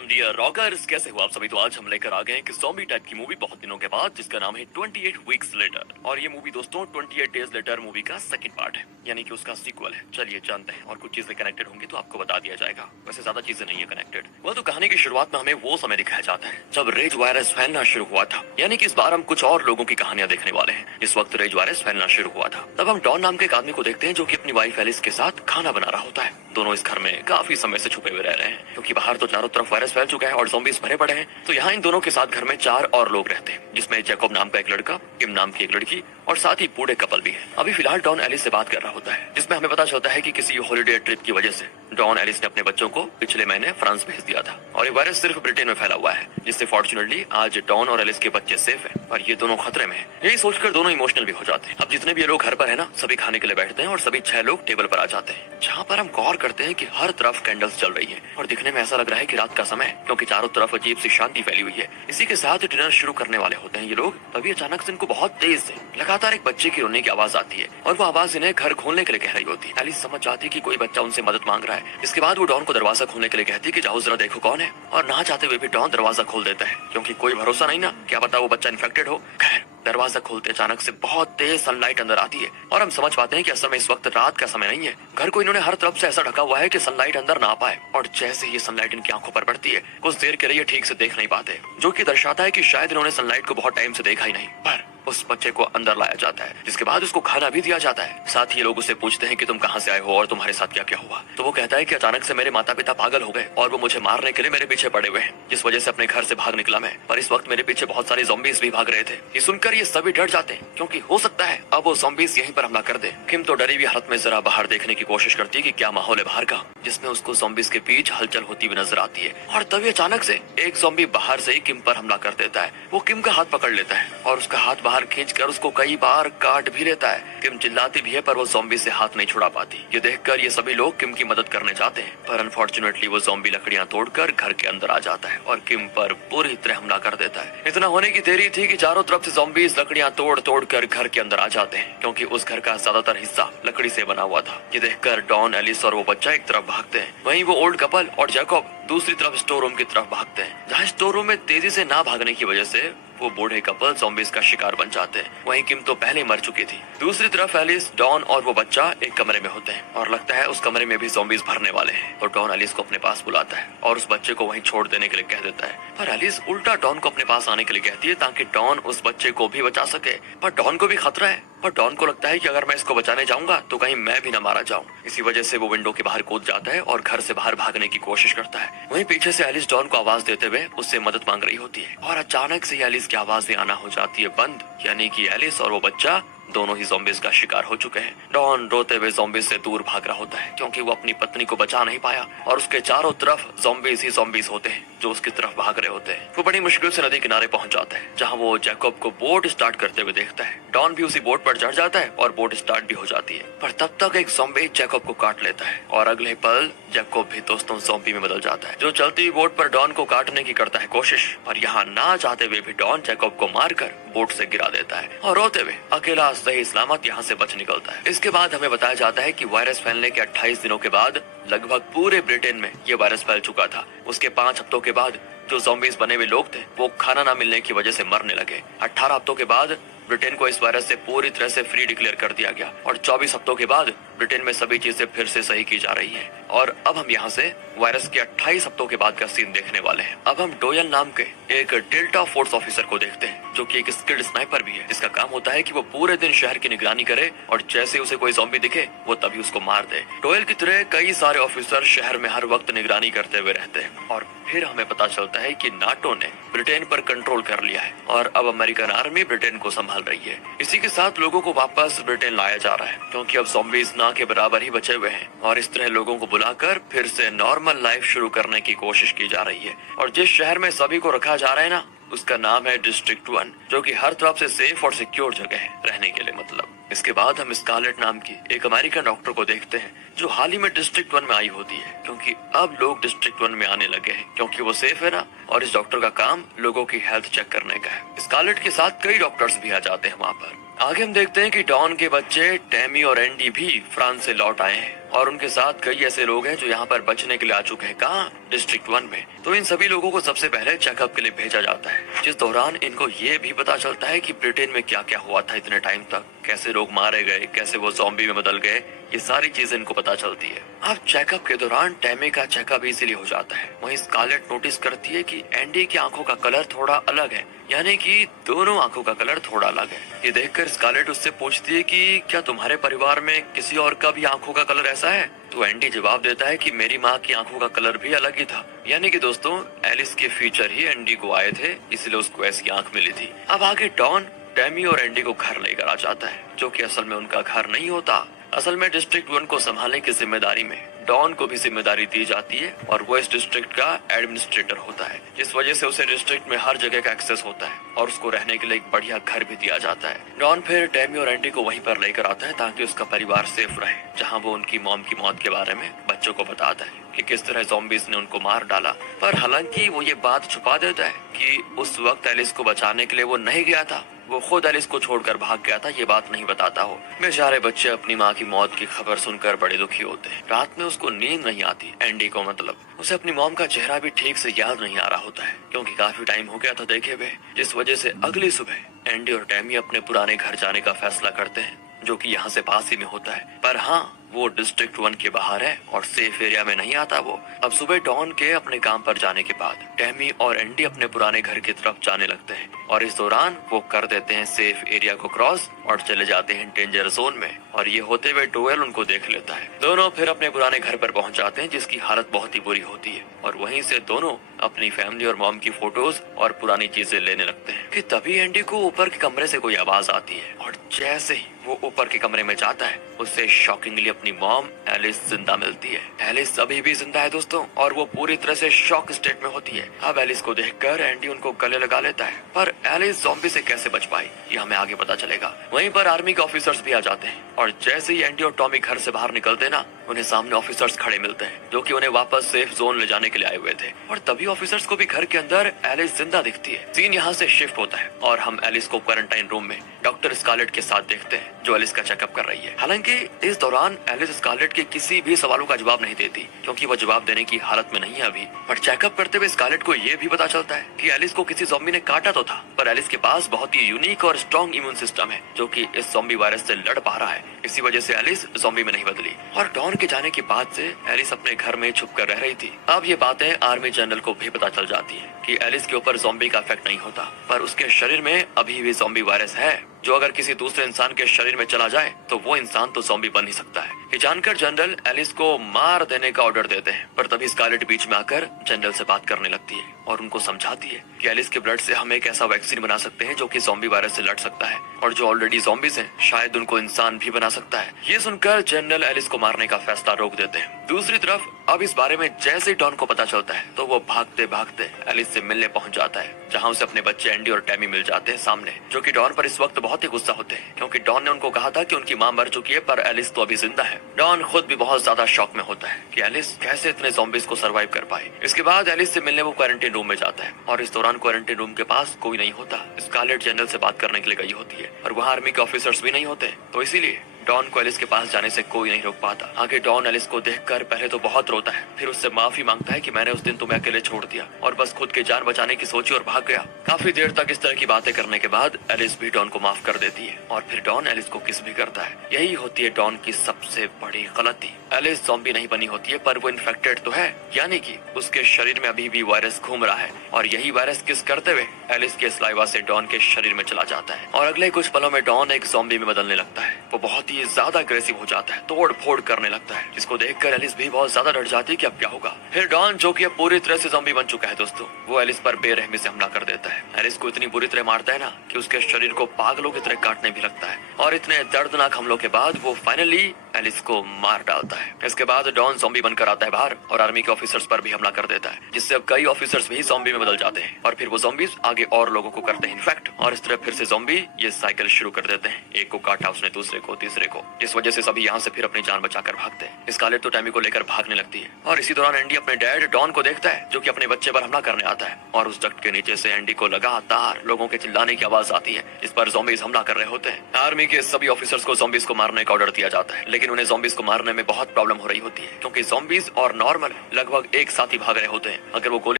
सलाम dear rockers, कैसे हो आप सभी। तो आज हम लेकर आ गए हैं कि ज़ॉम्बी टाइप की मूवी बहुत दिनों के बाद, जिसका नाम है 28 वीक्स लेटर। और ये मूवी दोस्तों 28 डेज लेटर मूवी का सेकंड पार्ट है, यानी कि उसका सीक्वल है। चलिए जानते हैं, और कुछ चीजें कनेक्टेड होंगी तो आपको बता दिया जाएगा। वैसे ज्यादा चीजें नहीं है कनेक्टेड। वह तो कहानी की शुरुआत में हमें वो समय दिखाया जाता है जब रेज वायरस फैलना शुरू हुआ था, यानी कि इस बार हम कुछ और लोगों की कहानियां देखने वाले हैं। इस वक्त रेज वायरस फैलना शुरू हुआ था तब हम डॉन नाम के एक आदमी को देखते हैं जो कि अपनी वाइफ एलिस के साथ खाना बना रहा होता है। दोनों इस घर में काफी समय से छुपे हुए रह रहे हैं, क्योंकि बाहर तो चारों तरफ वायरस फैल चुका है और ज़ॉम्बीज़ भरे पड़े हैं। तो यहाँ इन दोनों के साथ घर में 4 और लोग रहते हैं, जिसमें जैकब नाम का एक लड़का, किम नाम की एक लड़की और साथ ही बूढ़े कपल भी है। अभी फिलहाल डॉन एलिस से बात कर रहा होता है, जिसमें हमें पता चलता है कि किसी हॉलिडे ट्रिप की वजह से डॉन एलिस ने अपने बच्चों को पिछले महीने फ्रांस भेज दिया था और ये वायरस सिर्फ ब्रिटेन में फैला हुआ है, जिससे फॉर्चुनेटली आज डॉन और एलिस के बच्चे सेफ हैं और ये दोनों खतरे में हैं। यही सोचकर दोनों इमोशनल भी हो जाते हैं। अब जितने भी ये लोग घर पर है ना, सभी खाने के लिए बैठते हैं और सभी 6 लोग टेबल पर आ जाते हैं, जहाँ पर हम गौर करते हैं कि हर तरफ कैंडल्स जल रही है और दिखने में ऐसा लग रहा है कि रात का समय है, क्योंकि चारों तरफ अजीब सी शांति फैली हुई है। इसी के साथ डिनर शुरू करने वाले होते हैं ये लोग, तभी अचानक से इनको बहुत तेज से लगातार एक बच्चे की रोने की आवाज आती है और वो आवाज इन्हें घर खोलने के लिए कह रही होती है। एलिस समझ जाती है कि कोई बच्चा उनसे मदद मांग रहा है। इसके बाद वो डॉन को दरवाजा खोलने के लिए कहती है कि जाओ जरा देखो कौन है, और ना चाहते हुए भी डॉन दरवाजा खोल देता है, क्योंकि कोई भरोसा नहीं ना, क्या पता वो बच्चा इन्फेक्टेड हो। खैर दरवाजा खोलते अचानक से बहुत तेज सनलाइट अंदर आती है और हम समझ पाते हैं कि असल में इस वक्त रात का समय नहीं है। घर को इन्होंने हर तरफ से ऐसा ढका हुआ है कि सनलाइट अंदर ना पाए, और जैसे ही सनलाइट इनकी आंखों पर पड़ती है कुछ देर के लिए ये ठीक से देख नहीं पाते, जो कि दर्शाता है कि शायद इन्होंने सनलाइट को बहुत टाइम से देखा ही नहीं। पर उस बच्चे को अंदर लाया जाता है, जिसके बाद उसको खाना भी दिया जाता है। साथ ही लोग उससे पूछते हैं कि तुम कहाँ से आए हो और तुम्हारे साथ क्या क्या हुआ। तो वो कहता है कि अचानक से मेरे माता पिता पागल हो गए और वो मुझे मारने के लिए मेरे पीछे पड़े हुए हैं, जिस वजह से अपने घर से भाग निकला मैं, पर इस वक्त मेरे पीछे बहुत सारे ज़ॉम्बीज़ भी भाग रहे थे। ये सुनकर ये सभी डर जाते हैं, क्योंकि हो सकता है अब वो ज़ॉम्बीज़ यहीं पर हमला कर दे। किम तो डरी हुई हालत में जरा बाहर देखने की कोशिश करती है कि क्या माहौल है बाहर का, जिसमें उसको ज़ॉम्बीज़ के बीच हलचल होती हुई नजर आती है। और तभी अचानक से एक ज़ॉम्बी बाहर से ही किम पर हमला कर देता है। वो किम का हाथ पकड़ लेता है और उसका हाथ बाहर खींचकर उसको कई बार काट भी लेता है। किम चिल्लाती भी है पर वो ज़ॉम्बी से हाथ नहीं छुड़ा पाती। ये देखकर ये सभी लोग किम की मदद करने जाते हैं, पर अनफॉर्चुनेटली वो ज़ॉम्बी लकड़ियां तोड़कर घर के अंदर आ जाता है और किम पर पूरी तरह हमला कर देता है। इतना होने की देरी थी कि चारों तरफ से ज़ॉम्बीज़ लकड़ियां तोड़ कर घर के अंदर आ जाते हैं, क्योंकि उस घर का ज्यादातर हिस्सा लकड़ी से बना हुआ था। ये देखकर डॉन, एलिस और वो बच्चा एक तरफ भागते हैं, वहीं वो ओल्ड कपल और जैकब दूसरी तरफ स्टोर रूम की तरफ भागते हैं, जहाँ स्टोर रूम में तेजी से ना भागने की वजह से वो बूढ़े कपल ज़ॉम्बीज़ का शिकार बन जाते हैं। वहीं किम तो पहले मर चुकी थी। दूसरी तरफ एलिस, डॉन और वो बच्चा एक कमरे में होते हैं और लगता है उस कमरे में भी ज़ॉम्बीज़ भरने वाले हैं। तो डॉन एलिस को अपने पास बुलाता है और उस बच्चे को वहीं छोड़ देने के लिए कह देता है, पर एलिस उल्टा डॉन को अपने पास आने के लिए कहती है ताकि डॉन उस बच्चे को भी बचा सके। पर डॉन को भी खतरा है, पर डॉन को लगता है कि अगर मैं इसको बचाने जाऊंगा तो कहीं मैं भी न मारा जाऊं। इसी वजह से वो विंडो के बाहर कूद जाता है और घर से बाहर भागने की कोशिश करता है। वहीं पीछे से एलिस डॉन को आवाज देते हुए उससे मदद मांग रही होती है और अचानक से एलिस की आवाजें आना हो जाती है बंद, यानी कि एलिस और वो बच्चा दोनों ही ज़ॉम्बीज़ का शिकार हो चुके हैं। डॉन रोते हुए ज़ॉम्बीज़ से दूर भाग रहा होता है, क्योंकि वो अपनी पत्नी को बचा नहीं पाया और उसके चारों तरफ ज़ॉम्बीज़ ही ज़ॉम्बीज़ होते हैं जो उसकी तरफ भाग रहे होते हैं। वो बड़ी मुश्किल से नदी किनारे पहुंच जाता है, जहां वो जैकब को बोट स्टार्ट करते हुए देखता है। डॉन भी उसी बोट पर चढ़ जाता है और बोट स्टार्ट भी हो जाती है, पर तब तक एक ज़ॉम्बी जैकब को काट लेता है और अगले पल जैकब भी दोस्तों ज़ॉम्बी में बदल जाता है, जो चलती हुई बोट पर डॉन को काटने की करता है कोशिश, पर यहाँ ना चाहते हुए भी डॉन जैकब को मारकर बोट से गिरा देता है और रोते हुए अकेला सही सलामत यहाँ से बच निकलता है। इसके बाद हमें बताया जाता है कि वायरस फैलने के 28 दिनों के बाद लगभग पूरे ब्रिटेन में ये वायरस फैल चुका था। उसके 5 हफ्तों के बाद जो ज़ॉम्बीज़ बने हुए लोग थे वो खाना ना मिलने की वजह से मरने लगे। 18 हफ्तों के बाद ब्रिटेन को इस वायरस से पूरी तरह से फ्री डिक्लेयर कर दिया गया और 24 हफ्तों के बाद ब्रिटेन में सभी चीजें फिर से सही की जा रही हैं। और अब हम यहाँ से वायरस के 28 हफ्तों के बाद का सीन देखने वाले हैं। अब हम डोयल नाम के एक डेल्टा फोर्स ऑफिसर को देखते हैं, जो कि एक स्किल्ड स्नाइपर भी है, जिसका काम होता है कि वो पूरे दिन शहर की निगरानी करे और जैसे उसे कोई ज़ॉम्बी दिखे वो तभी उसको मार दे। डोयल की तरह कई सारे ऑफिसर शहर में हर वक्त निगरानी करते हुए रहते हैं और फिर हमें पता चलता है कि नाटो ने ब्रिटेन पर कंट्रोल कर लिया है और अब अमेरिकन आर्मी ब्रिटेन को संभाल रही है। इसी के साथ लोगों को वापस ब्रिटेन लाया जा रहा है, क्योंकि अब ज़ॉम्बीज़ ना के बराबर ही बचे हुए हैं और इस तरह लोगों को बुलाकर फिर से नॉर्मल लाइफ शुरू करने की कोशिश की जा रही है। और जिस शहर में सभी को रखा जा रहा है ना, उसका नाम है डिस्ट्रिक्ट 1, जो कि हर तरफ से सेफ और सिक्योर जगह है रहने के लिए। मतलब इसके बाद हम स्कारलेट नाम की एक अमेरिकन डॉक्टर को देखते हैं, जो हाल ही में डिस्ट्रिक्ट 1 में आई होती है, क्योंकि अब लोग डिस्ट्रिक्ट 1 में आने लगे हैं क्योंकि वो सेफ है ना। और इस डॉक्टर का काम लोगों की हेल्थ चेक करने का है। स्कारलेट के साथ कई डॉक्टर्स भी आ जाते हैं वहाँ पर। आगे हम देखते हैं कि डॉन के बच्चे टैमी और एंडी भी फ्रांस से लौट आए हैं और उनके साथ कई ऐसे लोग हैं जो यहाँ पर बचने के लिए आ चुके हैं। कहाँ? डिस्ट्रिक्ट 1 में। तो इन सभी लोगों को सबसे पहले चेकअप के लिए भेजा जाता है, जिस दौरान इनको ये भी पता चलता है कि ब्रिटेन में क्या क्या हुआ था इतने टाइम तक, कैसे लोग मारे गए, कैसे वो ज़ॉम्बी में बदल गए, ये सारी चीजें इनको पता चलती है। अब चेकअप के दौरान टैमी का चेकअप इजीली हो जाता है। वहीं स्कारलेट नोटिस करती है कि एंडी की आंखों का कलर थोड़ा अलग है, यानी कि दोनों आंखों का कलर थोड़ा अलग है। ये देखकर स्कारलेट उससे पूछती है कि क्या तुम्हारे परिवार में किसी और का भी आंखों का कलर ऐसा है? तो एंडी जवाब देता है कि मेरी माँ की आंखों का कलर भी अलग ही था। यानी कि दोस्तों एलिस के फीचर ही एंडी को आए थे, इसलिए उसको ऐसी आंख मिली थी। अब आगे डॉन टैमी और एंडी को घर लेकर आ जाता है, जो कि असल में उनका घर नहीं होता। असल में डिस्ट्रिक्ट 1 को संभालने की जिम्मेदारी में डॉन को भी जिम्मेदारी दी जाती है और वो इस डिस्ट्रिक्ट का एडमिनिस्ट्रेटर होता है, जिस वजह से उसे डिस्ट्रिक्ट में हर जगह का एक्सेस होता है और उसको रहने के लिए एक बढ़िया घर भी दिया जाता है। डॉन फिर टैमी और एंडी को वहीं पर लेकर आता है ताकि उसका परिवार सेफ रहे, जहां वो उनकी मॉम की मौत के बारे में बच्चों को बताता है कि किस तरह ज़ॉम्बीज़ ने उनको मार डाला। पर हालांकि वो ये बात छुपा देता है कि उस वक्त एलिस को बचाने के लिए वो नहीं गया था, वो खुद एलिस को छोड़कर भाग गया था, ये बात नहीं बताता हो। बेचारे बच्चे अपनी माँ की मौत की खबर सुनकर बड़े दुखी होते हैं। रात में उसको नींद नहीं आती, एंडी को मतलब। उसे अपनी मॉम का चेहरा भी ठीक से याद नहीं आ रहा होता है, क्योंकि काफी टाइम हो गया था देखे हुए, जिस वजह से अगली सुबह एंडी और टैमी अपने पुराने घर जाने का फैसला करते हैं, जो कि यहाँ से पास ही में होता है। पर हाँ, वो डिस्ट्रिक्ट 1 के बाहर है और सेफ एरिया में नहीं आता वो। अब सुबह डॉन के अपने काम पर जाने के बाद टैमी और एंडी अपने पुराने घर की तरफ जाने लगते हैं और इस दौरान वो कर देते हैं सेफ एरिया को क्रॉस और चले जाते हैं डेंजर जोन में। और ये होते हुए डोएल उनको देख लेता है। दोनों फिर अपने पुराने घर पर पहुंच जाते हैं, जिसकी हालत बहुत ही बुरी होती है और वहीं से दोनों अपनी फैमिली और मॉम की फोटोज और पुरानी चीजें लेने लगते हैं कि तभी एंडी को ऊपर के कमरे से कोई आवाज आती है और जैसे ही वो ऊपर के कमरे में जाता है, उससे शॉकिंगली अपनी मॉम एलिस जिंदा मिलती है। एलिस अभी भी जिंदा है दोस्तों और वो पूरी तरह से शॉक स्टेट में होती है। अब एलिस को देखकर एंडी उनको गले लगा लेता है, पर एलिस ज़ॉम्बी से कैसे बच पाई ये हमें आगे पता चलेगा। वहीं पर आर्मी के ऑफिसर्स भी आ जाते हैं और जैसे ही एंडी और टॉमी घर से बाहर निकलते ना, उन्हें सामने ऑफिसर्स खड़े मिलते हैं, जो कि उन्हें वापस सेफ जोन ले जाने के लिए आए हुए थे। और तभी ऑफिसर्स को भी घर के अंदर एलिस जिंदा दिखती है। सीन यहाँ से शिफ्ट होता है और हम एलिस को क्वारंटाइन रूम में डॉक्टर स्कारलेट के साथ देखते हैं, जो एलिस का चेकअप कर रही है। हालांकि इस दौरान एलिस स्कारलेट के किसी भी सवालों का जवाब नहीं देती, क्योंकि वो जवाब देने की हालत में नहीं है अभी। पर चेकअप करते हुए स्कारलेट को ये भी पता चलता है कि एलिस को किसी ज़ॉम्बी ने काटा तो था, पर एलिस के पास बहुत ही यूनिक और स्ट्रॉन्ग इम्यून सिस्टम है, जो कि इस ज़ॉम्बी वायरस से लड़ पा रहा है। इसी वजह से एलिस ज़ॉम्बी में नहीं बदली और डॉन के जाने के बाद से एलिस अपने घर में छुप कर रह रही थी। अब ये बातें आर्मी जनरल को भी पता चल जाती है कि एलिस के ऊपर ज़ॉम्बी का इफेक्ट नहीं होता, पर उसके शरीर में अभी भी ज़ॉम्बी वायरस है, जो अगर किसी दूसरे इंसान के शरीर में चला जाए तो वो इंसान तो ज़ॉम्बी बन ही सकता है। ये जानकर जनरल एलिस को मार देने का ऑर्डर देते हैं, पर तभी स्कारलेट बीच में आकर जनरल से बात करने लगती है और उनको समझाती है कि एलिस के ब्लड से हम एक ऐसा वैक्सीन बना सकते हैं जो कि ज़ॉम्बी वायरस से लड़ सकता है, और जो ऑलरेडी ज़ॉम्बीज हैं शायद उनको इंसान भी बना सकता है। ये सुनकर जनरल एलिस को मारने का फैसला रोक देते हैं। दूसरी तरफ अब इस बारे में जैसे ही डॉन को पता चलता है तो वो भागते भागते एलिस से मिलने पहुंच जाता है, जहां उसे अपने बच्चे एंडी और टैमी मिल जाते हैं सामने, जो कि डॉन पर इस वक्त बहुत ही गुस्सा होते हैं, क्योंकि डॉन ने उनको कहा था कि उनकी मां मर चुकी है पर एलिस तो अभी जिंदा है। डॉन खुद भी बहुत ज्यादा शॉक में होता है कि एलिस कैसे इतने ज़ॉम्बीज को सरवाइव कर पाए। इसके बाद एलिस से मिलने वो क्वारंटाइन रूम में जाता है और इस दौरान क्वारंटाइन रूम के पास कोई नहीं होता। स्कारलेट जनरल से बात करने के लिए गई होती है और वहाँ आर्मी के ऑफिसर्स भी नहीं होते, तो इसीलिए डॉन को एलिस के पास जाने से कोई नहीं रोक पाता। आगे डॉन एलिस को देखकर पहले तो बहुत रोता है, फिर उससे माफी मांगता है कि मैंने उस दिन तुम्हें अकेले छोड़ दिया और बस खुद की जान बचाने की सोची और भाग गया। काफी देर तक इस तरह की बातें करने के बाद एलिस भी डॉन को माफ कर देती है और फिर डॉन एलिस को किस भी करता है। यही होती है डॉन की सबसे बड़ी गलती। एलिस ज़ॉम्बी नहीं बनी होती है, पर वो इन्फेक्टेड तो है, यानी कि उसके शरीर में अभी भी वायरस घूम रहा है और यही वायरस किस करते हुए एलिस के सलाइवा से डॉन के शरीर में चला जाता है और अगले कुछ पलों में डॉन एक ज़ॉम्बी में बदलने लगता है। वो बहुत ही ज्यादा अग्रेसिव हो जाता है, तोड़ फोड़ करने लगता है, जिसको देखकर एलिस भी बहुत ज्यादा डर जाती है कि अब क्या होगा। फिर डॉन, जो कि अब पूरी तरह से ज़ॉम्बी बन चुका है दोस्तों, वो एलिस पर बेरहमी से हमला कर देता है। एलिस को इतनी बुरी तरह मारता है ना कि उसके शरीर को पागलों की तरह काटने भी लगता है और इतने दर्दनाक हमलों के बाद वो फाइनली एलिस को मार डालता है। है। इसके बाद डॉन ज़ॉम्बी बनकर आता है बाहर और आर्मी के ऑफिसर्स पर भी हमला कर देता है, जिससे अब कई ऑफिसर्स भी ज़ॉम्बी में बदल जाते हैं और फिर वो ज़ॉम्बीज आगे और लोगों को करते हैं इन्फेक्ट। और इस तरह फिर से ज़ॉम्बी ये साइकिल शुरू कर देते हैं, एक को काटा उसने दूसरे को तीसरे को। इस वजह से सभी यहाँ से फिर अपनी जान बचाकर भागते हैं। स्कारलेट तो टैमी को लेकर भागने लगती है और इसी दौरान एंडी अपने डैड डॉन को देखता है जो कि अपने बच्चे पर हमला करने आता है और उस डक्ट के नीचे से एंडी को लगातार लोगों के चिल्लाने की आवाज आती है। इस पर ज़ॉम्बीज हमला कर रहे होते हैं। आर्मी के सभी ऑफिसर्स को ज़ॉम्बीज को मारने का ऑर्डर दिया जाता है, लेकिन उन्हें ज़ॉम्बीज को मारने में बहुत प्रॉब्लम हो रही होती है क्योंकि ज़ॉम्बीज और नॉर्मल लगभग एक साथ ही भाग रहे होते हैं। अगर वो गोली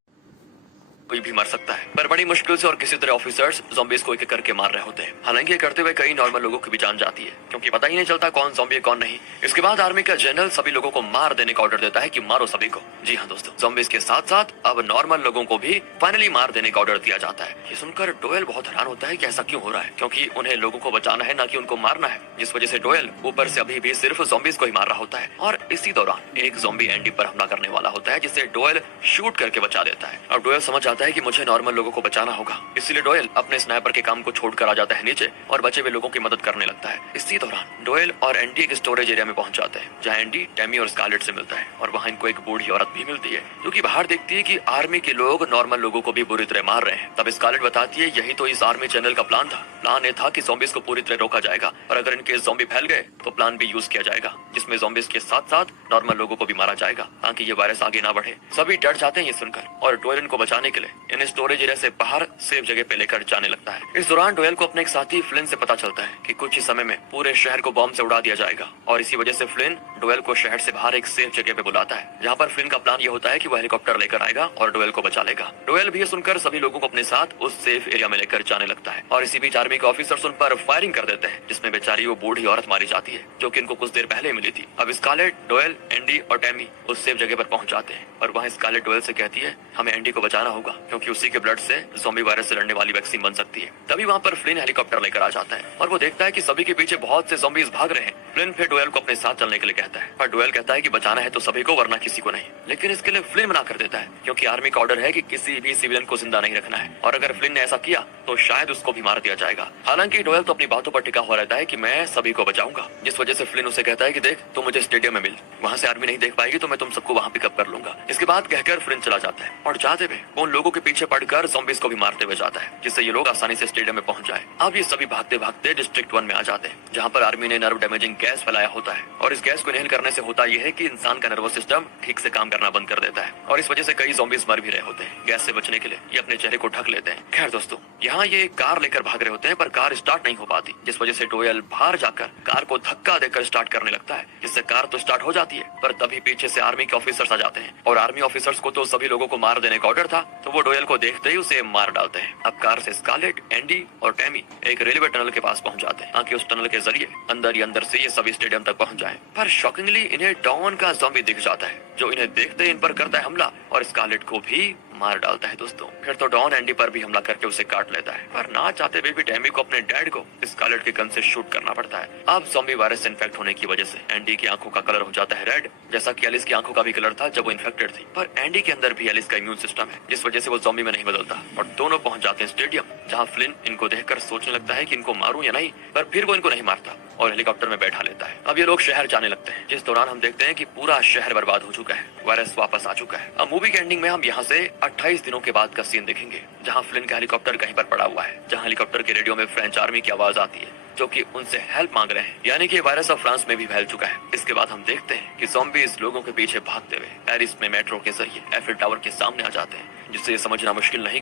कोई भी मर सकता है, पर बड़ी मुश्किल से और किसी तरह ऑफिसर्स ज़ॉम्बीज को एक एक करके मार रहे होते हैं। हालांकि ये करते हुए कई नॉर्मल लोगों की भी जान जाती है क्योंकि पता ही नहीं चलता कौन ज़ॉम्बी है कौन नहीं। इसके बाद आर्मी का जनरल सभी लोगों को मार देने का ऑर्डर देता है कि मारो सभी को। जी हाँ दोस्तों, ज़ॉम्बीज के साथ साथ अब नॉर्मल लोगों को भी फाइनली मार देने का ऑर्डर दिया जाता है। ये सुनकर डोयल बहुत हैरान होता है कि ऐसा क्यों हो रहा है, क्योंकि उन्हें लोगों को बचाना है, ना कि उनको मारना है। जिस वजह से डोयल ऊपर से अभी भी सिर्फ ज़ॉम्बीज को ही मार रहा होता है और इसी दौरान एक ज़ॉम्बी एंडी पर हमला करने वाला होता है, जिसे डोयल शूट करके बचा देता है। अब डोयल समझ आता है कि मुझे नॉर्मल लोगों को बचाना होगा, इसलिए डोयल अपने स्नाइपर के काम को छोड़कर आ जाता है नीचे और बचे हुए लोगों की मदद करने लगता है। इसी दौरान डोयल और एंडी एक स्टोरेज एरिया में पहुंच जाते हैं जहां एंडी टैमी और स्कारलेट से मिलता है और वहां इनको एक बूढ़ी औरत भी मिलती है जो कि बाहर देखती है कि आर्मी के लोग नॉर्मल लोगों को भी बुरी तरह मार रहे हैं। तब स्कारलेट बताती है यही तो इस आर्मी जनरल का प्लान था। प्लान ये था कि ज़ॉम्बीज को पूरी तरह रोका जाएगा और अगर इनके ज़ॉम्बी फैल गए तो प्लान भी यूज किया जाएगा जिसमें ज़ॉम्बीज के साथ साथ नॉर्मल लोगों को भी मारा जाएगा ताकि ये वायरस आगे ना बढ़े। सभी डर जाते हैं ये सुनकर और डोयल इनको बचाने के लिए इन स्टोरेज एरिया से बाहर सेफ जगह पे लेकर जाने लगता है। इस दौरान डोयल को अपने एक साथी फ्लिन से पता चलता है कि कुछ ही समय में पूरे शहर को बॉम्ब से उड़ा दिया जाएगा और इसी वजह से फ्लिन डोयल को शहर से बाहर एक सेफ जगह पे बुलाता है जहाँ पर फ्लिन का प्लान ये होता है कि वो हेलीकॉप्टर लेकर आएगा और डोयल को बचा लेगा। डोयल भी ये सुनकर सभी लोगों को अपने साथ उस सेफ एरिया में लेकर जाने लगता है और इसी बीच आर्मी के ऑफिसर्स उन पर फायरिंग कर देते हैं जिसमें बेचारी वो बूढ़ी औरत मारी जाती है जो कि इनको कुछ देर पहले मिली थी। अब स्कारलेट, डोयल, एंडी और टैमी उस सेफ जगह पर पहुंच जाते हैं और वहाँ स्कारलेट डोयल से कहती है हमें एंडी को बचाना होगा क्योंकि उसी के ब्लड से ज़ॉम्बी वायरस से लड़ने वाली वैक्सीन बन सकती है। तभी वहाँ पर फ्लिन हेलीकॉप्टर लेकर आ जाता है और वो देखता है कि सभी के पीछे बहुत से ज़ॉम्बीज भाग रहे हैं। फ्लिन फिर डोयल को अपने साथ चलने के लिए कहता है पर डोयल कहता है कि बचाना है तो सभी को वरना किसी को नहीं, लेकिन इसके लिए फ्लिन मना कर देता है क्योंकि आर्मी का ऑर्डर है कि किसी भी सिविलियन को जिंदा नहीं रखना है और अगर फ्लिन ने ऐसा किया तो शायद उसको भी मार दिया जाएगा। हालांकि डोयल तो अपनी बातों पर टिका हुआ रहता है कि मैं सभी को बचाऊंगा, जिस वजह से फ्लिन उसे कहता है कि देख तुम मुझे स्टेडियम में मिल, वहाँ से आर्मी नहीं देख पाएगी तो मैं तुम सबको वहाँ पिकअप कर लूंगा। इसके बाद कहकर फ्लिन चला जाता है और जाते हुए उन लोगों के पीछे पड़कर ज़ॉम्बीज को भी मारते हुए जाता है जिससे ये लोग आसानी से स्टेडियम में पहुंच जाए। अब ये सभी भागते भागते डिस्ट्रिक्ट 1 में आ जाते हैं जहाँ पर आर्मी ने नर्व डैमेजिंग गैस फैलाया होता है और इस गैस को इनहेल करने से होता यह है कि इंसान का नर्वस सिस्टम ठीक से काम करना बंद कर देता है और इस वजह से कई ज़ॉम्बीज मर भी रहे होते हैं। गैस से बचने के लिए ये अपने चेहरे को ढक लेते हैं। खैर दोस्तों, यहाँ ये कार लेकर भाग रहे होते हैं पर कार स्टार्ट नहीं हो पाती, जिस वजह से डोयल बाहर जाकर कार को धक्का देकर स्टार्ट करने लगता है जिससे कार तो स्टार्ट हो जाती है पर तभी पीछे से आर्मी के ऑफिसर्स आ जाते हैं और आर्मी ऑफिसर्स को तो सभी लोगों को मार देने का ऑर्डर था तो वो डोयल को देखते ही उसे मार डालते हैं। अब कार से स्कारलेट, एंडी और टैमी एक रेलवे टनल के पास पहुंच जाते हैं ताकि उस टनल के जरिए अंदर ही अंदर से ये सभी स्टेडियम तक पहुंच जाएं। पर शॉकिंगली इन्हें डॉन का ज़ॉम्बी दिख जाता है जो इन्हें देखते ही इन पर करता है हमला और स्कारलेट को भी मार डालता है। दोस्तों फिर तो डॉन एंडी पर भी हमला करके उसे काट लेता है पर ना चाहते हुए भी टैमी को अपने डैड को स्कारलेट के गन से शूट करना पड़ता है। अब ज़ॉम्बी वायरस से इन्फेक्ट होने की वजह से एंडी की आंखों का कलर हो जाता है रेड, जैसा कि एलिस की आंखों का भी कलर था जब वो इन्फेक्टेड थी। पर एंडी के अंदर भी एलिस का इम्यून सिस्टम है जिस वजह से वो ज़ॉम्बी में नहीं बदलता और दोनों पहुंच जाते हैं स्टेडियम जहाँ फ्लिन इनको देखकर सोचने लगता है कि इनको मारूं या नहीं, पर फिर वो इनको नहीं मारता और हेलीकॉप्टर में बैठा लेता है। अब ये लोग शहर जाने लगते हैं जिस दौरान हम देखते हैं कि पूरा शहर बर्बाद हो चुका है, वायरस वापस आ चुका है। अब मूवी के एंडिंग में हम यहाँ से 28 दिनों के बाद का सीन देखेंगे जहाँ फ्लिन का हेलीकॉप्टर कहीं पर पड़ा हुआ है, जहाँ हेलीकॉप्टर के रेडियो में फ्रेंच आर्मी की आवाज आती है जो कि उनसे हेल्प मांग रहे हैं, यानी कि वायरस अब फ्रांस में भी फैल चुका है। इसके बाद हम देखते हैं कि ज़ॉम्बीज लोगों के पीछे भागते हुए पेरिस में मेट्रो के जरिए एफिल टावर के सामने आ जाते हैं जिससे ये समझना मुश्किल नहीं